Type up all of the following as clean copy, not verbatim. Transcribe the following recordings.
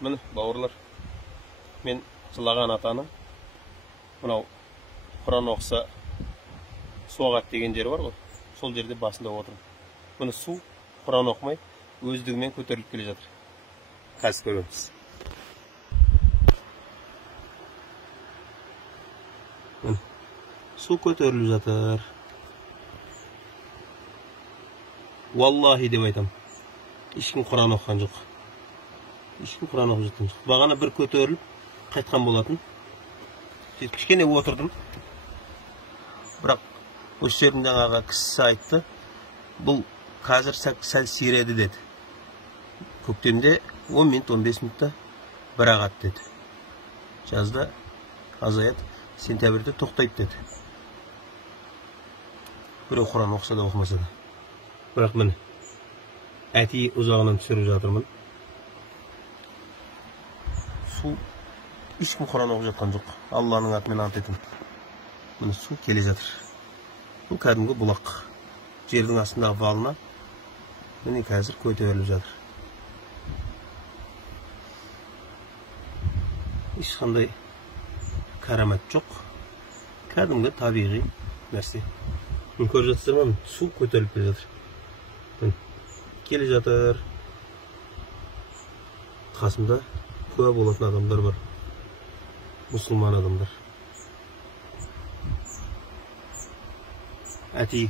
Mine bauırlar. Men жылаған атаны. Мынау Құран оқса суағат деген жері бар ғой. Сол жерде басында отырмын. Міне су Құран оқымай өздігімен көтеріліп келе жатыр. Қазір көреміз. Міне су көтеріліп жатыр. Валлахи деп айтам. Ешкім Құран оққан жоқ. Ешкім Құран оқып жатқан жоқ. Бағана бір көтеріліп қайтқан болатын. Кішкене отырдым. Бірақ осы жердің жаңағы кісісі айтты. Бұл қазір сәл сиреді деді. Көктемде 10 минут 15 минутта бір ағат деді. Жазда азаят, сентябрьде тоқтайды деді. Біреу Құран оқыса да оқымаса да. Бірақ міне әти ұзағынан түсіріп жатырмын. Су ешкім Құран оқып жатқан жоқ. Алланың атымен ант етемін. Міне су келе жатыр. Бұл кәдімгі бұлақ. Жердің астындағы валына міне қазір көтеріліп жатыр. Ешқандай карамат жоқ. Кәдімгі табиғи нәрсе. Көріп жатсыздар ма? Су көтеріліп келе жатыр. Келе жатыр. Қасымда куә болатын адамдар бар. Мұсылман адамдар. Әти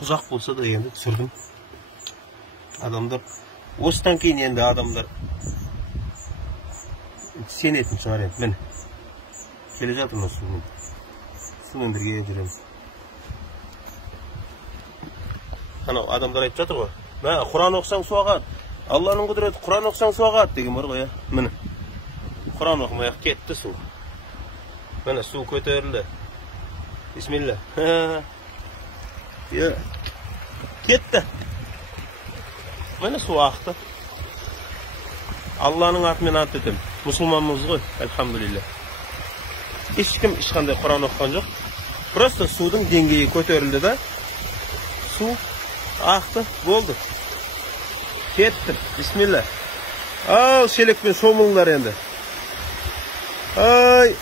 ұзақ болса да енді түсірдім. Адамдар осыдан кейін енді адамдар сенетін шығар енді. Міне келе жатырмыз сумен. Сумен бірге жүреміз. Анау адамдар айтып жатыр ғой. Құран оқысаң су ағады. Алланың құдіреті, Құран оқысаң су ағады деген бар ғой. Міне Құран оқымай-ақ кетті су. Міне су көтерілді. Бисмилля. Кетті. Міне су ақты. Алланың атымен ант етемін. Мұсылманмыз ғой, әлхамдулилля. Ешкім ешқандай Құран оқыған жоқ. Просто судың деңгейі көтерілді да, су ақты, болды. Кетті. Бисмилля. Ал шелекпен шомылыңдар енді. Ай!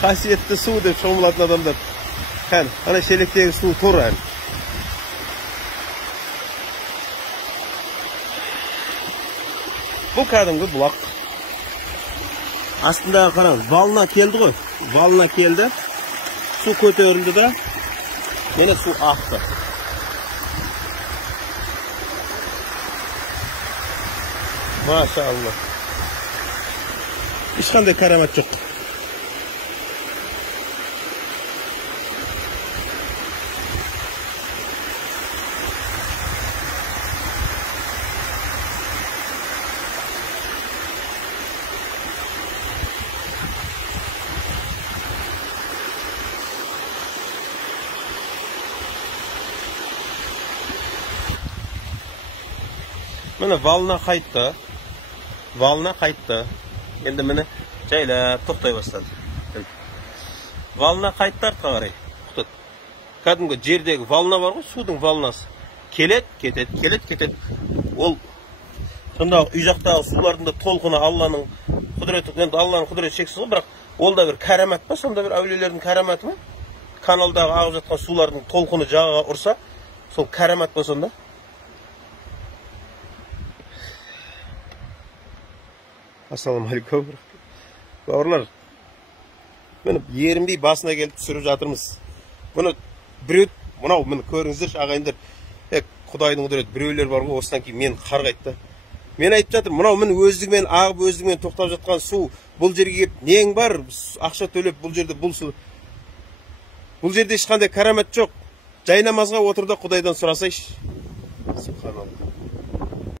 Қасиетті су деп шомылатын адамдар. Ана шелектегі су тұр ән. Бұл кәдімгі бұлақ. Астындағы қараңыз, валына келді ғой. Валына келді. Су көтерілді да, мені су ақты. Маша Алла. Ешқандай карамат жоқ. Міне валына қайтты. Валына қайтты. Енді міне жайлап тоқтай бастады. Валына қайтты артқа қарай. Кәдімгі жердегі валына бар ғой, судың валынасы. Келет, кетет, келет, кетет. Ол сондағы үй жақтағы сулардың да толқыны Алланың құдіреті, енді Алланың құдіреті шексіз ғой, бірақ ол да бір кәрамат па, сонда бір әулиелердің кәраматы ма? Каналдағы ағып жатқан сулардың толқыны жағаға ұрса, сол кәрамат па сонда? Ассаламалейкум. Бауырлар, мені ерінбей басына келіп түсіріп жатырмыз. Бұны біреу, мынау, мені көріңіздер, ағайындар, Құдайдың құдіреті, біреулер бар ғой, осыдан кейін мен қарғайтты. Мен айтып жатыр, мынау мені өздігімен ағып, өздігімен тоқтап жатқан су, бұл жерге кеп, нең бар, ақша төлеп, бұл жерде бұл жерде ешқандай карамат жоқ. Жай намазға отырда Құдайдан сұрасайшы. Субханалла.